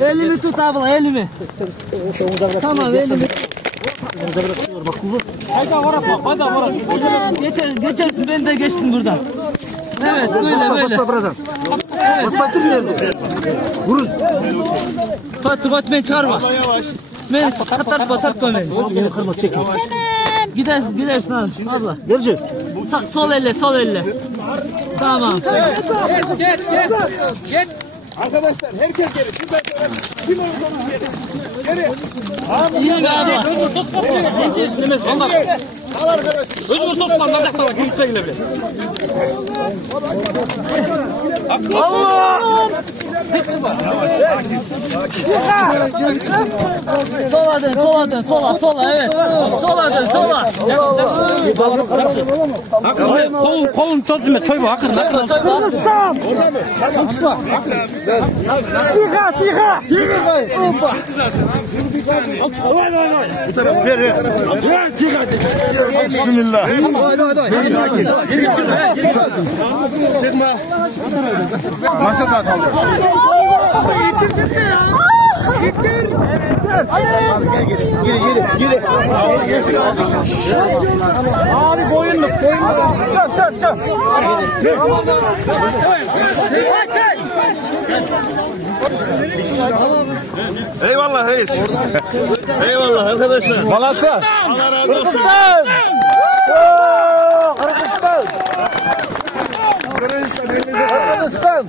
Elimi tut abla, elimi. Tamam, elimi. Hayda oraya, hayda oraya. Geçersin, ben de geçtim buradan. Evet, böyle. Basma nerede? Vurur. Fatih beni çağırma. Beni tartma beni. Beni kırma tek. Gidersin abla. Gerçi. Sol elle. Tamam. Gel. Arkadaşlar herkes gelin. Kim olduğunuz gelin. İyi mi abi? Nece istemez. Onlar. Al arkadaşlar. Özgür Tosman lan da girişte girebilir. Allah! Sola dön, evet. Sola. Kolun tutma, çoy bu, hakikaten. Kırgızstan! Tiha! Hoppa! Bu tarafı ver. Bismillah. Çıkma. Masada kaldı. İttir. Geri. Abi boyunlu. Çök. Eyvallah reis. Eyvallah arkadaşlar. Malatya. Allah razı olsun. Kırgızstan.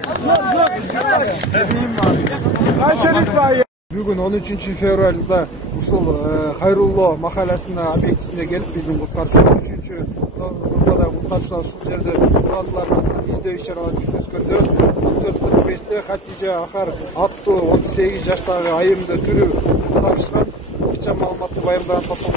Kayseri itfaiye. Bugün 13 fevralda ушул Хайрулло махаласына объектисине келип биздин куткарчылар 3-чү группада куткарчылар ушул жерде куралдардын астынан издөө иш-чаралар жүргүзгөндө 4:45 Хатижа Ахар аттуу 38 жаштагы айымды түрү куткарышкан. Акча маалыматты байырдан топтоп